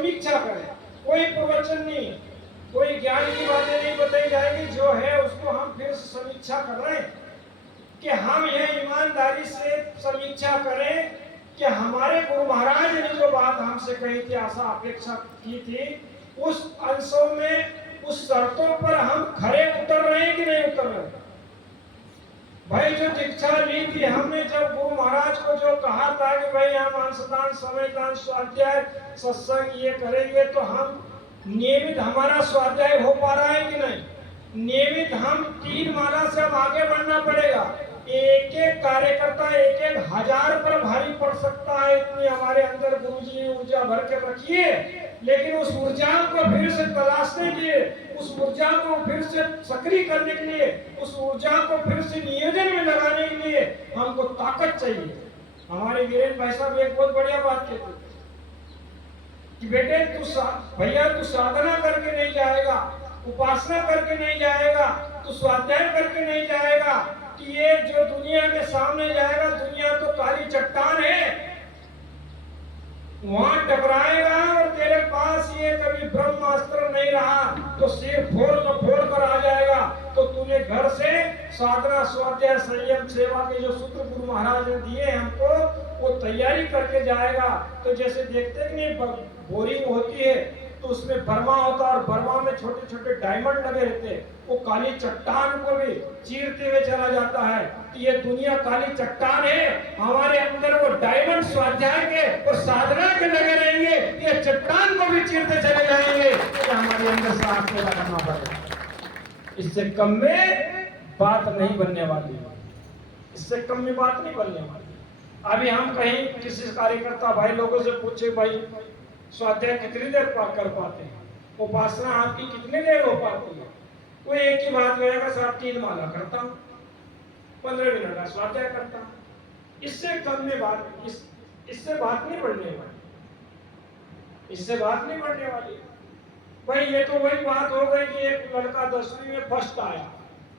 समीक्षा करें। कोई प्रवचन नहीं, कोई ज्ञान की बातें नहीं बताई जाएगी, जो है उसको हम फिर समीक्षा कर रहे हैं कि हम यह ईमानदारी से समीक्षा करें कि हमारे गुरु महाराज ने जो बात हमसे कही थी, आशा अपेक्षा की थी, उस अंशों में, उस शर्तों पर हम खरे उतर रहे हैं कि नहीं उतर रहे। भाई जो दीक्षा ली थी हमने, जब गुरु महाराज को जो कहा था कि भाई हम अंशदान, समयदान, स्वाध्याय, सत्संग ये करेंगे, तो हम नियमित हमारा स्वाध्याय हो पा रहा है कि नहीं? नियमित हम 3 माला से अब आगे बढ़ना पड़ेगा। एक एक कार्यकर्ता एक एक हजार पर भारी पड़ सकता है, इतनी हमारे अंदर गुरुजी ने ऊर्जा भर के रखी है। लेकिन उस ऊर्जा को फिर से तलाशने के लिए, उस ऊर्जा को फिर से सक्रिय करने के लिए, उस ऊर्जा को फिर से नियोजन में लगाने के लिए हमको ताकत चाहिए। हमारे वीरेंद्र भाई साहब एक बहुत बढ़िया बात कहते कि बेटे भैया तू साधना करके नहीं जाएगा, उपासना करके नहीं जाएगा, तू स्वाध्याय करके नहीं जाएगा, कि ये जो दुनिया के सामने जाएगा, दुनिया तो काली चट्टान है, वहां टकराएगा और तेरे पास ये कभी ब्रह्मास्त्र नहीं रहा तो सिर फोड़ कर आ जाएगा। तो तूने घर से साधना, स्वाध्याय, संयम, सेवा के जो सूत्र गुरु महाराज ने दिए हमको, वो तैयारी करके जाएगा। तो जैसे देखते हैं कि बोरिंग होती है तो उसमें बर्मा होता है और बर्मा में छोटे छोटे डायमंड लगे रहते हैं, वो काली चट्टान को भी चीरते हुए चला जाता है। तो ये दुनिया काली चट्टान है, हमारे अंदर वो डायमंड स्वाध्याय के और साधना के लगे रहेंगे, ये चट्टान को भी चीरते चले जाएंगे। तो हमारे अंदर साथ में करना पड़ेगा। इससे कम में बात नहीं बनने वाली, इससे कम में बात नहीं बनने वाली। अभी हम कहीं किसी कार्यकर्ता भाई लोगों से पूछे, भाई स्वाध्याय कितनी देर कर पाते हैं, उपासना आपकी कितनी देर हो पाती है, वो एक ही बात कहेगा, साहब 3 माला करता हूँ, 15 मिनट का स्वाध्याय करता हूँ। इससे कम में बात, इससे बात नहीं बढ़ने वाली, इससे बात नहीं बढ़ने वाली। भाई ये तो वही बात हो गई कि एक लड़का 10वीं में फर्स्ट आया,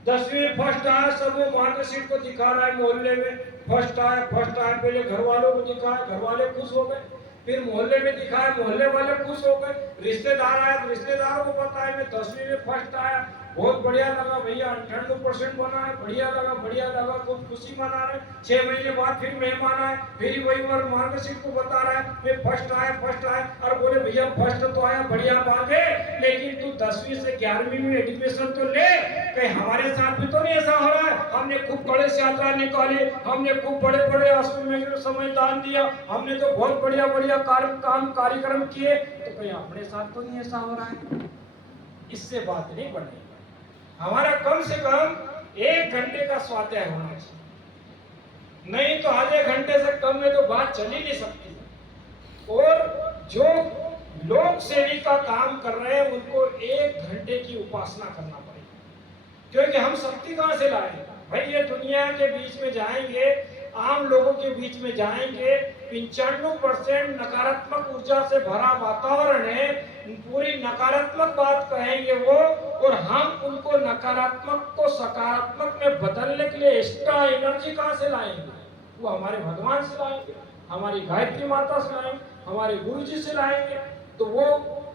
10वीं में फर्स्ट आया, सब वो मार्कशीट को दिखा रहा है मोहल्ले में, फर्स्ट आया। पहले घर वालों को दिखाया, घर वाले खुश हो गए, फिर मोहल्ले में दिखाया, मोहल्ले वाले खुश हो गए, रिश्तेदार आए, रिश्तेदारों को पता है मैं 10वीं में फर्स्ट आया, बहुत बढ़िया लगा भैया, 98% बना है, बढ़िया लगा, खूब खुशी मना रहे। 6 महीने बाद फिर मेहमान आए, फिर वही मार्कशीट को बता रहा है मैं फर्स्ट आया, और बोले भैया फर्स्ट तो आया, बढ़िया बात है, लेकिन तू 10वीं से 11वीं में एडमिशन तो ले। कहीं हमारे साथ भी तो नहीं ऐसा हो रहा है? हमने खूब बड़े से यात्रा निकाली, हमने खूब बड़े में समय दान दिया, हमने तो बहुत बढ़िया कार्यक्रम किए, तो कहीं अपने साथ तो नहीं ऐसा हो रहा है? इससे बात नहीं बढ़ेगी। हमारा कम से कम 1 घंटे का स्वाध्याय होना चाहिए, नहीं तो आधे घंटे से कम में तो बात चल ही नहीं सकती। और जो लोक सेवी का काम कर रहे हैं उनको 1 घंटे की उपासना करना पड़ेगी, क्योंकि हम शक्ति कहां से लाएंगे भाई? ये दुनिया के बीच में जाएंगे, आम लोगों के बीच में जाएंगे, 95% नकारात्मक ऊर्जा से भरा वातावरण है, पूरी नकारात्मक बात कहेंगे वो, और हम उनको नकारात्मक को सकारात्मक में बदलने के लिए एक्स्ट्रा एनर्जी कहां से लाएंगे? वो हमारे भगवान से लाएंगे, हमारी गायत्री माता से लाएंगे, हमारे गुरु जी से लाएंगे। तो वो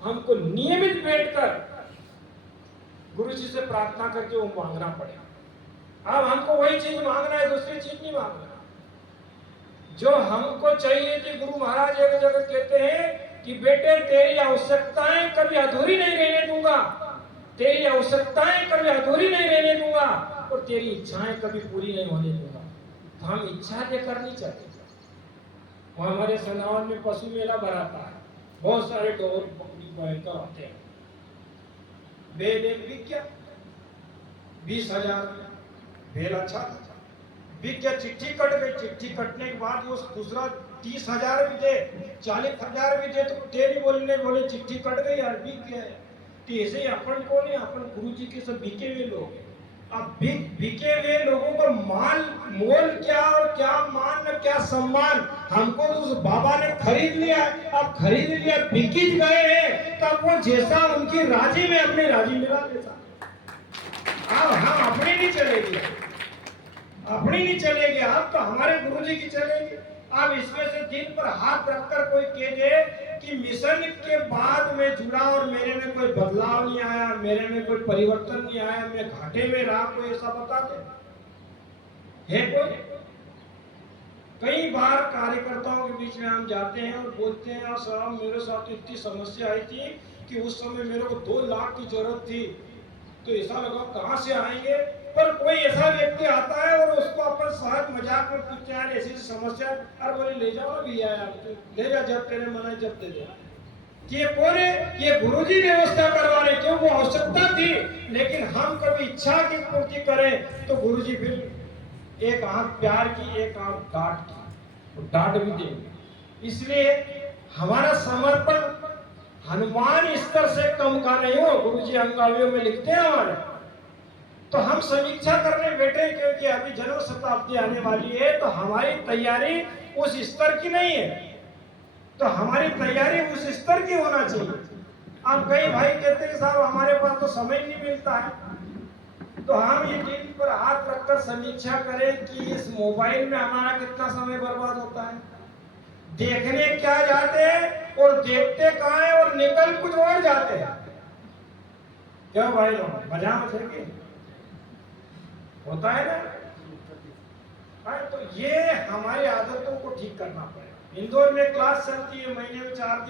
हमको नियमित बैठकर गुरु जी से प्रार्थना करके वो मांगना पड़ेगा। अब हमको वही चीज मांगना है, दूसरी चीज नहीं मांगना। जो हमको चाहिए कि गुरु महाराज एक जगह कहते हैं कि बेटे तेरी आवश्यकताएं कभी अधूरी नहीं रहने दूंगा, तेरी आवश्यकताएं कभी अधूरी नहीं रहने दूंगा, और तेरी इच्छाएं कभी पूरी नहीं होने दूंगा। तो हम इच्छा लेकर नहीं चलते। वहां हमारे सनावन में पशु मेला भराता है, बहुत सारे ढोल बकरी भयंकर आते हैं, बेल एक बिक गया 20,000, बेल अच्छा बिक गया, चिट्ठी कट गई, चिट्ठी कटने के बाद वो दूसरा 30,000 भी दे, 40,000 भी दे, तो तेरी बोले चिट्ठी कट गई यार, बिक गया है। तो ऐसे ही अपन को नहीं, अपन गुरु जी के सब बिके हुए लोग हैं। अब बिके हुए लोगों का माल मोल क्या, और क्या मान क्या सम्मान, हमको तो उस बाबा ने खरीद लिया, अब खरीद लिया, बिकी गए हैं, तब वो जैसा उनकी राजी में अपनी राजी मिला देता। अब हम अपनी नहीं चलेगी, अपनी नहीं चलेगी, अब तो हमारे गुरु जी की चलेगी। अब इसमें से दिल पर हाथ रखकर कोई कह दे कि मिशन के बाद मैं जुड़ा और मेरे में कोई बदलाव नहीं आया, मेरे में कोई परिवर्तन नहीं आया, मैं घाटे में रहा, कोई ऐसा बता दे है कोई? कई बार कार्यकर्ताओं के बीच में हम जाते हैं और बोलते हैं, यार साहब मेरे साथ इतनी समस्या आई थी कि उस समय मेरे को 2 लाख की जरूरत थी, तो ऐसा लगा कहां से आएंगे। पर कोई ऐसा व्यक्ति आता है और उसको अपन सहज मजाक में पूछते हैं, ऐसी समस्या, अरे बोले ले जाओ भैया यार, ले जा, जब तेरे मन है जब दे दे। ये कौन है? ये गुरुजी व्यवस्था करवा रहे, क्यों? वो आवश्यकता थी, लेकिन हम कभी इच्छा की पूर्ति करें तो गुरुजी फिर एक आंख प्यार की, एक आंख डांट की, डांट भी देंगे। इसलिए हमारा समर्पण हनुमान स्तर से कम का नहीं हो, गुरुजी अंगावियों में लिखते हैं हमारे। तो हम समीक्षा करने बैठे क्योंकि अभी जन्म शताब्दी आने वाली है, तो हमारी तैयारी उस स्तर की नहीं है, तो हमारी तैयारी उस स्तर की होना चाहिए। अब कई भाई कहते हैं साहब हमारे पास तो समय नहीं मिलता है, तो हम ये टीवी पर हाथ रखकर समीक्षा करें कि इस मोबाइल में हमारा कितना समय बर्बाद होता है, देखने क्या जाते हैं और देखते कहाँ है और निकल कुछ और जाते हैं। क्यों भाई लोग मजा में होता है ना? हाँ, तो ये हमारी आदतों को ठीक करना पड़ेगा। इंदौर में क्लास चलती है, महीने में 4 दिन